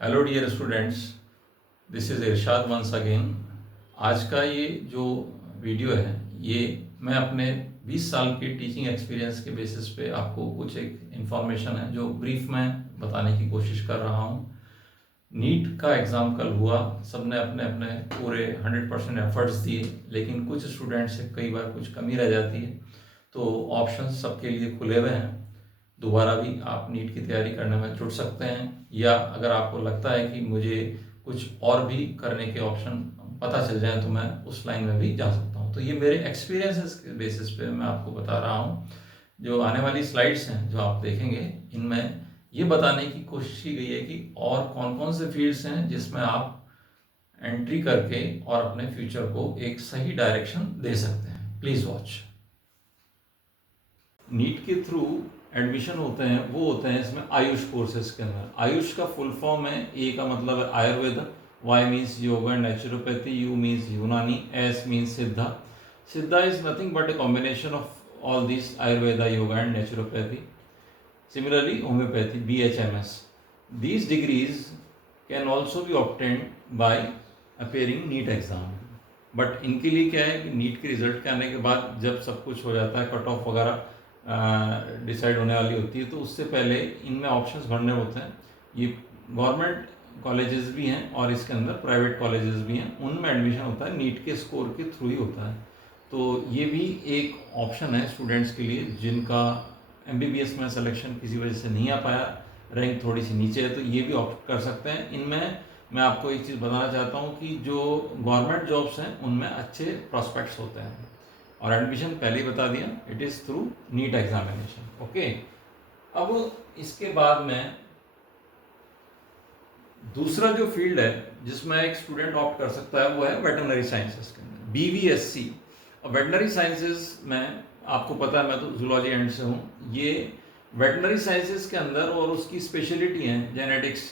Hello dear students, this is Irshad once again. आज का ये जो वीडियो है ये मैं अपने 20 साल के टीचिंग एक्सपीरियंस के बेसिस पे आपको कुछ एक इन्फॉर्मेशन है जो ब्रीफ में बताने की कोशिश कर रहा हूँ। नीट का एग्ज़ाम कल हुआ, सबने अपने अपने पूरे 100% एफर्ट्स दिए, लेकिन कुछ स्टूडेंट्स से कई बार कुछ कमी रह जाती है। तो ऑप्शंस सबके लिए खुले हुए हैं, दोबारा भी आप नीट की तैयारी करने में जुट सकते हैं, या अगर आपको लगता है कि मुझे कुछ और भी करने के ऑप्शन पता चल जाए तो मैं उस लाइन में भी जा सकता हूँ। तो ये मेरे एक्सपीरियंसेस के बेसिस पे मैं आपको बता रहा हूँ। जो आने वाली स्लाइड्स हैं जो आप देखेंगे, इनमें ये बताने की कोशिश की गई है कि और कौन कौन से फील्ड्स हैं जिसमें आप एंट्री करके और अपने फ्यूचर को एक सही डायरेक्शन दे सकते हैं। Please watch. नीट के थ्रू एडमिशन होते हैं, वो होते हैं इसमें आयुष कोर्सेज के अंदर। आयुष का फुल फॉर्म है, ए का मतलब है Ayurveda, Y means yoga and naturopathy, U means Unani, S means Siddha. Siddha is nothing but a combination of all this Ayurveda, yoga and naturopathy. Similarly, homeopathy, BHMS. These degrees can also be obtained by appearing NEET exam. But इनके लिए क्या है कि NEET के result के आने के बाद जब सब कुछ हो जाता है, कट ऑफ वगैरह डिसाइड होने वाली होती है, तो उससे पहले इनमें ऑप्शंस भरने होते हैं। ये गवर्नमेंट कॉलेजेस भी हैं और इसके अंदर प्राइवेट कॉलेजेस भी हैं, उनमें एडमिशन होता है नीट के स्कोर के थ्रू ही होता है। तो ये भी एक ऑप्शन है स्टूडेंट्स के लिए जिनका MBBS में सिलेक्शन किसी वजह से नहीं आ पाया, रैंक थोड़ी सी नीचे है, तो ये भी ऑप्ट कर सकते हैं। इनमें मैं आपको एक चीज़ बताना चाहता हूँ कि जो गवर्नमेंट जॉब्स हैं उनमें अच्छे प्रॉस्पेक्ट्स होते हैं, और एडमिशन पहले ही बता दिया, it is through NEET examination. Okay, अब इसके बाद में दूसरा जो फील्ड है जिसमें एक स्टूडेंट ऑप्ट कर सकता है वो है वेटरनरी साइंसेस के अंदर, BVSC। और वेटरनरी साइंसेस में आपको पता है, मैं तो जूलॉजी एंड से हूँ। ये वेटरनरी साइंसेस के अंदर और उसकी स्पेशलिटी हैं genetics,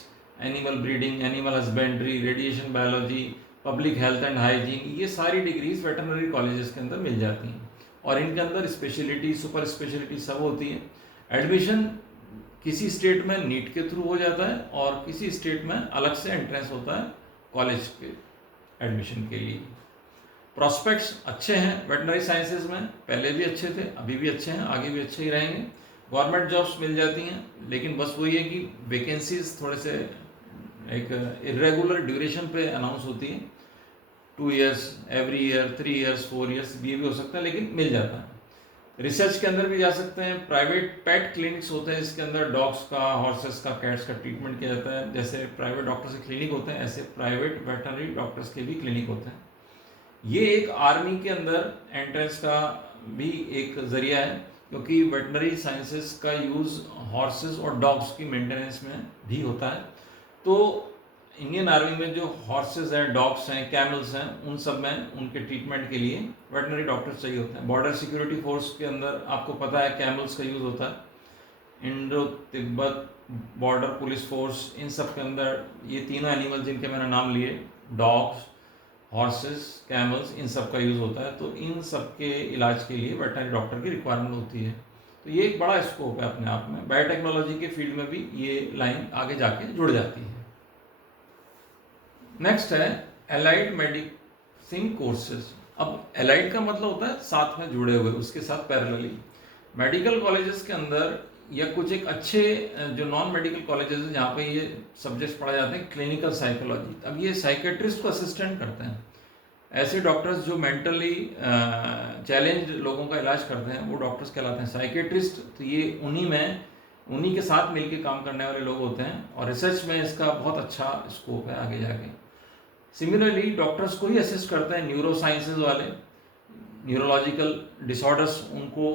animal breeding, animal husbandry, radiation biology, public health and hygiene. ये सारी डिग्रीज वेटरनरी कॉलेजेस के अंदर मिल जाती हैं, और इनके अंदर स्पेशलिटी, सुपर स्पेशलिटी सब होती है। एडमिशन किसी स्टेट में नीट के थ्रू हो जाता है और किसी स्टेट में अलग से एंट्रेंस होता है कॉलेज के एडमिशन के लिए। प्रॉस्पेक्ट्स अच्छे हैं वेटनरी साइंसेज में, पहले भी अच्छे थे, अभी भी अच्छे हैं, आगे भी अच्छे ही रहेंगे। गवर्नमेंट जॉब्स मिल जाती हैं, लेकिन बस वही है कि वैकेंसीज थोड़े से एक इरेगुलर ड्यूरेशन पे अनाउंस होती है, 2 years, every year, 3 years, 4 years, ये भी हो सकता है, लेकिन मिल जाता है। रिसर्च के अंदर भी जा सकते हैं। प्राइवेट पेट क्लिनिक्स होते हैं, इसके अंदर डॉग्स का, हॉर्सेस का, कैट्स का ट्रीटमेंट किया जाता है। जैसे प्राइवेट डॉक्टर्स के क्लिनिक होते हैं, ऐसे प्राइवेट वेटनरी डॉक्टर्स के भी क्लिनिक होते हैं। ये एक आर्मी के अंदर एंट्रेंस का भी एक जरिया है, क्योंकि वेटनरी साइंसेस का यूज़ हॉर्सेस और डॉग्स की मेंटेनेंस में भी होता है। तो इंडियन आर्मी में जो हॉर्सेस हैं, डॉग्स हैं, कैमल्स हैं, उन सब में उनके ट्रीटमेंट के लिए वेटनरी डॉक्टर्स चाहिए होते हैं। बॉर्डर सिक्योरिटी फोर्स के अंदर आपको पता है कैमल्स का यूज़ होता है। Indo Tibet border police force, इन सब के अंदर ये तीनों एनिमल जिनके मैंने नाम लिए, डॉग्स, हॉर्सेस, कैमल्स, इन सब का यूज़ होता है। तो इन सब के इलाज के लिए वेटनरी डॉक्टर की रिक्वायरमेंट होती है। तो ये एक बड़ा स्कोप है अपने आप में। बायोटेक्नोलॉजी के फील्ड में भी ये लाइन आगे जाके जुड़ जाती है। नेक्स्ट है एलाइड मेडिसिन कोर्सेज। अब एलाइड का मतलब होता है साथ में जुड़े हुए, उसके साथ पैरेलली। मेडिकल कॉलेजेस के अंदर या कुछ एक अच्छे जो नॉन मेडिकल कॉलेजेस हैं जहाँ पे ये सब्जेक्ट्स पढ़ाए जाते हैं, क्लिनिकल साइकोलॉजी। अब ये साइकेट्रिस्ट को असिस्टेंट करते हैं। ऐसे डॉक्टर्स जो मेंटली चैलेंज लोगों का इलाज करते हैं वो डॉक्टर्स कहलाते हैं साइकेट्रिस्ट। तो ये उन्हीं के साथ मिलकर काम करने वाले लोग होते हैं, और रिसर्च में इसका बहुत अच्छा स्कोप है आगे जाके। सिमिलरली डॉक्टर्स को ही असिस्ट करते हैं न्यूरो साइंसेज वाले, न्यूरोलॉजिकल डिसऑर्डर्स उनको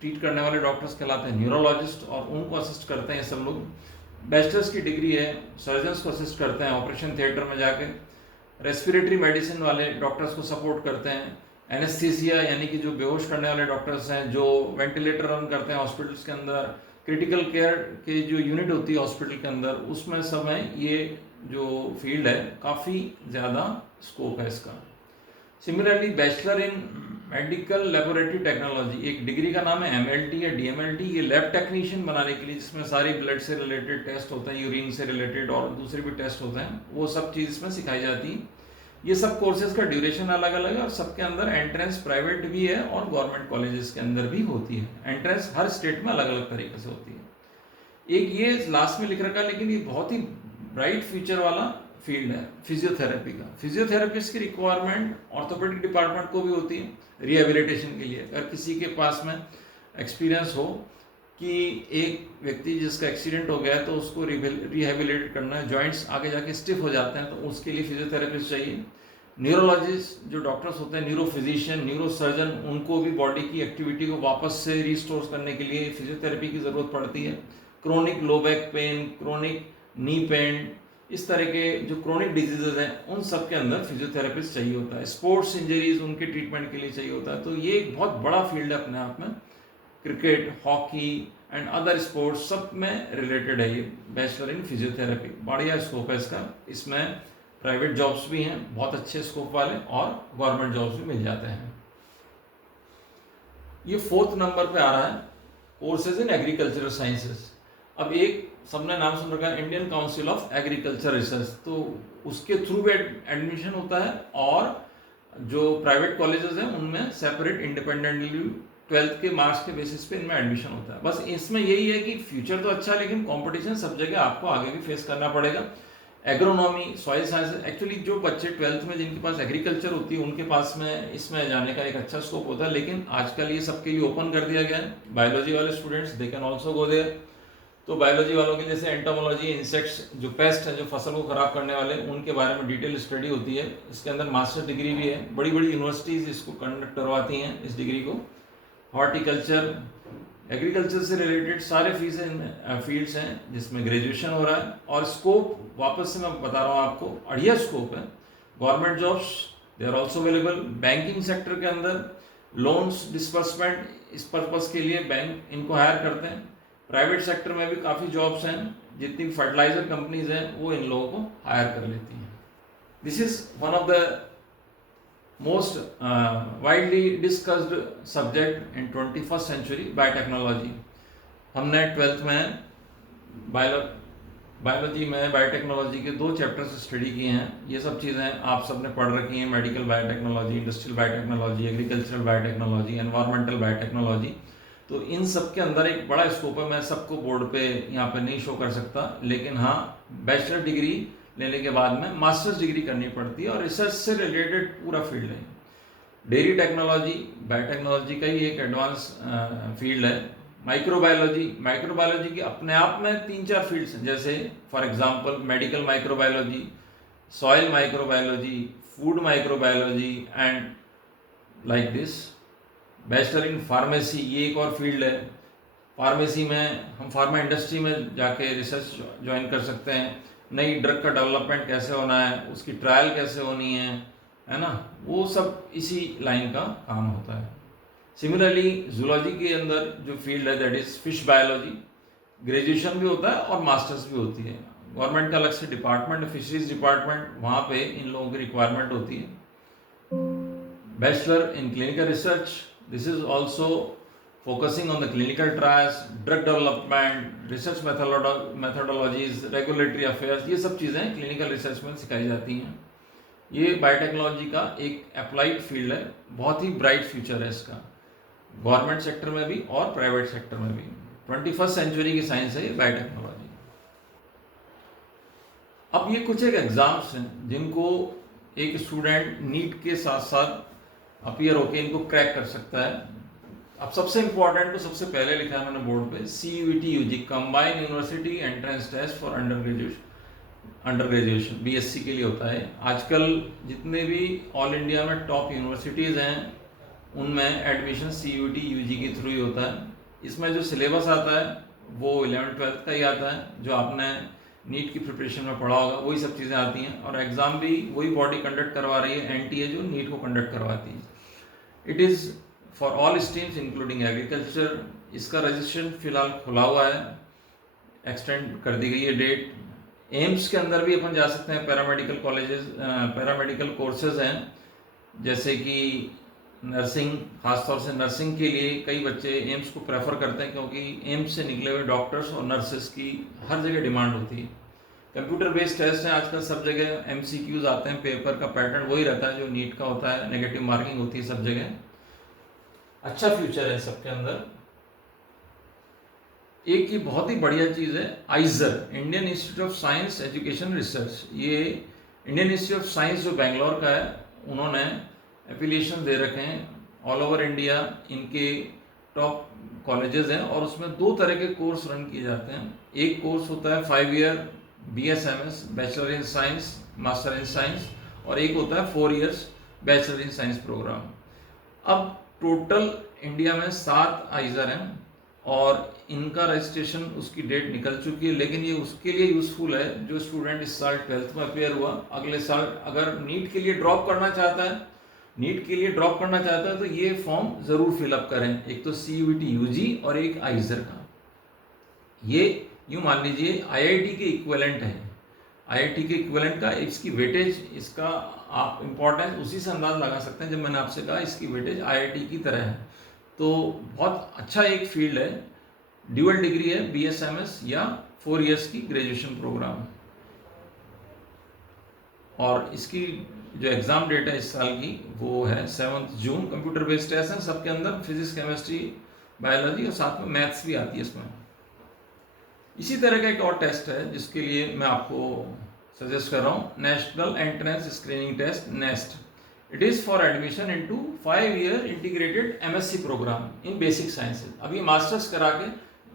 ट्रीट करने वाले डॉक्टर्स कहलाते हैं न्यूरोलॉजिस्ट, और उनको असिस्ट करते हैं सब लोग। बैचलर्स की डिग्री है, सर्जन्स को असिस्ट करते हैं ऑपरेशन थिएटर में जाके। रेस्पिरेटरी मेडिसिन वाले डॉक्टर्स को सपोर्ट करते हैं। एनेस्थीसिया यानी कि जो बेहोश करने वाले डॉक्टर्स हैं, जो वेंटिलेटर रन करते हैं हॉस्पिटल्स के अंदर, क्रिटिकल केयर की जो यूनिट होती है हॉस्पिटल के अंदर, उसमें समय ये जो फील्ड है काफ़ी ज़्यादा स्कोप है इसका। Similarly bachelor in medical laboratory technology, एक डिग्री का नाम है MLT या DMLT। ये लैब टेक्नीशियन बनाने के लिए, जिसमें सारी ब्लड से रिलेटेड टेस्ट होते हैं, यूरिन से रिलेटेड और दूसरे भी टेस्ट होते हैं, वो सब चीज़ इसमें सिखाई जाती है। ये सब कोर्सेज का ड्यूरेशन अलग अलग है और सबके अंदर एंट्रेंस प्राइवेट भी है और गवर्नमेंट कॉलेजेस के अंदर भी होती है। एंट्रेंस हर स्टेट में अलग अलग तरीके से होती है। एक ये लास्ट में लिख रखा है, लेकिन ये बहुत ही ब्राइट फ्यूचर वाला फील्ड है फिजियोथेरेपी का। फिजियोथेरेपिस्ट की रिक्वायरमेंट ऑर्थोपेडिक डिपार्टमेंट को भी होती है रिहेबिलिटेशन के लिए। अगर किसी के पास में एक्सपीरियंस हो कि एक व्यक्ति जिसका एक्सीडेंट हो गया है तो उसको रिहेबिलिटेट करना है, जॉइंट्स आगे जाके स्टिफ हो जाते हैं, तो उसके लिए फिजियोथेरेपिस्ट चाहिए। न्यूरोलॉजिस्ट जो डॉक्टर्स होते हैं, न्यूरो फिजिशियन, न्यूरो सर्जन, उनको भी बॉडी की एक्टिविटी को वापस से रिस्टोर करने के लिए फिजियोथेरेपी की ज़रूरत पड़ती है। Chronic low back pain, chronic knee pain, इस तरह के जो क्रोनिक डिजीजेज हैं उन सब के अंदर फिजियोथेरेपिस्ट चाहिए होता है। स्पोर्ट्स इंजरीज उनके ट्रीटमेंट के लिए चाहिए होता है। तो ये एक बहुत बड़ा फील्ड है अपने आप में। Cricket, hockey and other sports सब में रिलेटेड है ये बैचलर इन फिजियोथेरेपी। बढ़िया स्कोप है इसका। इसमें प्राइवेट जॉब्स भी हैं बहुत अच्छे स्कोप वाले, और गवर्नमेंट जॉब्स भी मिल जाते हैं। ये 4th नंबर पे आ रहा है कोर्सेज इन एग्रीकल्चरल साइंसेज। अब एक सबने नाम सुन रखा है Indian council of agriculture research, तो उसके थ्रू भी एडमिशन होता है, और जो प्राइवेट कॉलेजेस हैं उनमें सेपरेट इंडिपेंडेंटली 12th के मार्क्स के बेसिस पे इनमें एडमिशन होता है। बस इसमें यही है कि फ्यूचर तो अच्छा है, लेकिन कंपटीशन सब जगह आपको आगे भी फेस करना पड़ेगा। एग्रोनॉमी, सॉइल साइंस, एक्चुअली जो बच्चे 12th में जिनके पास एग्रीकल्चर होती है उनके पास में इसमें जाने का एक अच्छा स्कोप होता है, लेकिन आजकल ये सबके लिए ओपन कर दिया गया है। बायोलॉजी वाले students they can also go there. तो बायोलॉजी वालों के जैसे एंटोमोलॉजी, इंसेक्ट्स, जो पेस्ट हैं जो फसल को खराब करने वाले, उनके बारे में डिटेल स्टडी होती है। इसके अंदर मास्टर डिग्री भी है, बड़ी बड़ी यूनिवर्सिटीज़ इसको कंडक्ट करवाती हैं इस डिग्री को। हॉर्टिकल्चर, एग्रीकल्चर से रिलेटेड सारे फील्ड्स हैं जिसमें ग्रेजुएशन हो रहा है। और स्कोप वापस से मैं बता रहा हूँ आपको, बढ़िया स्कोप है। Government jobs they are also available. Banking sector के अंदर लोन्स डिस्बर्समेंट, इस पर्पज़ के लिए बैंक इनको हायर करते हैं। प्राइवेट सेक्टर में भी काफ़ी जॉब्स हैं, जितनी फर्टिलाइजर कंपनीज हैं वो इन लोगों को हायर कर लेती हैं। This is one of the most widely discussed subject in 21st century, biotechnology. हमने 12th में बायोलॉजी में बायोटेक्नोलॉजी के 2 चैप्टर्स स्टडी किए हैं। ये सब चीज़ें आप सबने पढ़ रखी हैं, medical biotechnology, industrial biotechnology, agricultural biotechnology, environmental biotechnology. तो इन सब के अंदर एक बड़ा स्कोप है। मैं सबको बोर्ड पे यहाँ पे नहीं शो कर सकता, लेकिन हाँ, बैचलर डिग्री लेने के बाद में मास्टर्स डिग्री करनी पड़ती है और रिसर्च से रिलेटेड पूरा फील्ड है। डेयरी टेक्नोलॉजी बायोटेक्नोलॉजी का ही एक एडवांस फील्ड है। माइक्रोबायोलॉजी के अपने आप में 3-4 फील्ड्स हैं, जैसे for example medical microbiology, soil microbiology, food microbiology and like this. Bachelor in pharmacy, ये एक और फील्ड है। फार्मेसी में हम फार्मा इंडस्ट्री में जाके रिसर्च ज्वाइन कर सकते हैं। नई ड्रग का डेवलपमेंट कैसे होना है, उसकी ट्रायल कैसे होनी है ना, वो सब इसी लाइन का काम होता है। सिमिलरली जूलॉजी के अंदर जो फील्ड है that is fish biology, graduation भी होता है और मास्टर्स भी होती है। गवर्नमेंट का अलग से डिपार्टमेंट है, फिशरीज डिपार्टमेंट, वहाँ पे इन लोगों की रिक्वायरमेंट होती है। Bachelor in clinical research, this is also focusing on the clinical trials, drug development, research methodologies, regulatory affairs, ये सब चीज़ें क्लिनिकल रिसर्च में सिखाई जाती हैं। ये बायोटेक्नोलॉजी का एक अप्लाइड फील्ड है, बहुत ही ब्राइट फ्यूचर है इसका, गवर्नमेंट सेक्टर में भी और प्राइवेट सेक्टर में भी। 21st सेंचुरी की साइंस है ये बायोटेक्नोलॉजी। अब ये कुछ एक एग्जाम्स हैं जिनको एक स्टूडेंट नीट के साथ साथ अपीयर होकर इनको क्रैक कर सकता है। अब सबसे इंपॉर्टेंट तो सबसे पहले लिखा है मैंने बोर्ड पे, CUET UG, combined university entrance test for under graduation, BSc के लिए होता है। आजकल जितने भी ऑल इंडिया में टॉप यूनिवर्सिटीज़ हैं उनमें एडमिशन CUET UG के थ्रू ही होता है। इसमें जो सिलेबस आता है वो 11th-12th का ही आता है, जो आपने नीट की प्रिपरेशन में पढ़ा होगा वही सब चीज़ें आती हैं, और एग्ज़ाम भी वही बॉडी कंडक्ट करवा रही है, NTA, जो नीट को कंडक्ट करवाती है। It is for all streams including agriculture. इसका रजिस्ट्रेशन फिलहाल खुला हुआ है, एक्सटेंड कर दी गई है डेट। एम्स के अंदर भी अपन जा सकते हैं। पैरामेडिकल कॉलेजेस, पैरामेडिकल कोर्सेज हैं, जैसे कि नर्सिंग, खासतौर से नर्सिंग के लिए कई बच्चे एम्स को प्रेफर करते हैं, क्योंकि एम्स से निकले हुए डॉक्टर्स और नर्सेस की हर जगह डिमांड होती है। कंप्यूटर बेस्ड टेस्ट है आजकल सब जगह, MCQs आते हैं, पेपर का पैटर्न वही रहता है जो नीट का होता है, नेगेटिव मार्किंग होती है सब जगह। अच्छा फ्यूचर है सबके अंदर। एक ये बहुत ही बढ़िया चीज़ है आइजर, Indian institute of science education research. ये इंडियन इंस्टीट्यूट ऑफ साइंस जो बेंगलोर का है, उन्होंने एफिलिएशन दे रखे हैं ऑल ओवर इंडिया, इनके टॉप कॉलेजेस हैं, और उसमें 2 तरह के कोर्स रन किए जाते हैं। एक कोर्स होता है 5 year BSMS, bachelor in science, master in science, और एक होता है 4 years bachelor in science program. अब टोटल इंडिया में 7 आइजर हैं और इनका रजिस्ट्रेशन उसकी डेट निकल चुकी है, लेकिन ये उसके लिए यूज़फुल है जो स्टूडेंट इस साल 12th में अपेयर हुआ, अगले साल अगर नीट के लिए ड्रॉप करना चाहता है, तो ये फॉर्म ज़रूर फिलअप करें। एक तो CUET UG और एक आइजर का। ये यूँ मान लीजिए IIT के इक्विवेलेंट है, IIT के इक्विवेलेंट का इसकी वेटेज, इसका आप इम्पोर्टेंस उसी से अंदाज लगा सकते हैं जब मैंने आपसे कहा इसकी वेटेज IIT की तरह है। तो बहुत अच्छा एक फील्ड है, ड्यूअल डिग्री है, BSMS या 4 इयर्स की ग्रेजुएशन प्रोग्राम। और इसकी जो एग्ज़ाम डेट है इस साल की वो है 7 जून। कंप्यूटर बेस्ड टेस्ट है सबके अंदर, फिजिक्स, केमिस्ट्री, बायोलॉजी और साथ में मैथ्स भी आती है इसमें। इसी तरह का एक और टेस्ट है जिसके लिए मैं आपको सजेस्ट कर रहा हूँ, national entrance screening test, NEST. It is for admission into 5 year integrated MSc program in basic sciences. अभी मास्टर्स करा के,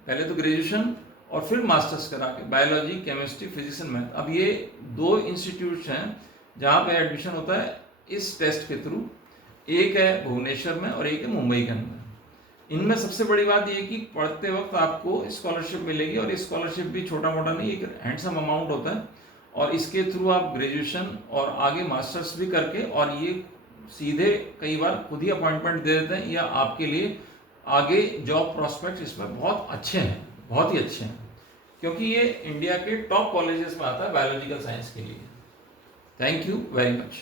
पहले तो ग्रेजुएशन और फिर मास्टर्स करा के, biology, chemistry, physics and math. अब ये 2 इंस्टीट्यूट्स हैं जहाँ पे एडमिशन होता है इस टेस्ट के थ्रू। एक है भुवनेश्वर में और एक है मुंबई के अंदर। इनमें सबसे बड़ी बात ये कि पढ़ते वक्त आपको स्कॉलरशिप मिलेगी, और स्कॉलरशिप भी छोटा मोटा नहीं, एक हैंडसम अमाउंट होता है, और इसके थ्रू आप ग्रेजुएशन और आगे मास्टर्स भी करके, और ये सीधे कई बार खुद ही अपॉइंटमेंट दे देते हैं, या आपके लिए आगे जॉब प्रॉस्पेक्ट इसमें बहुत अच्छे हैं, बहुत ही अच्छे हैं, क्योंकि ये इंडिया के टॉप कॉलेजेस में आता है बायोलॉजिकल साइंस के लिए। Thank you very much.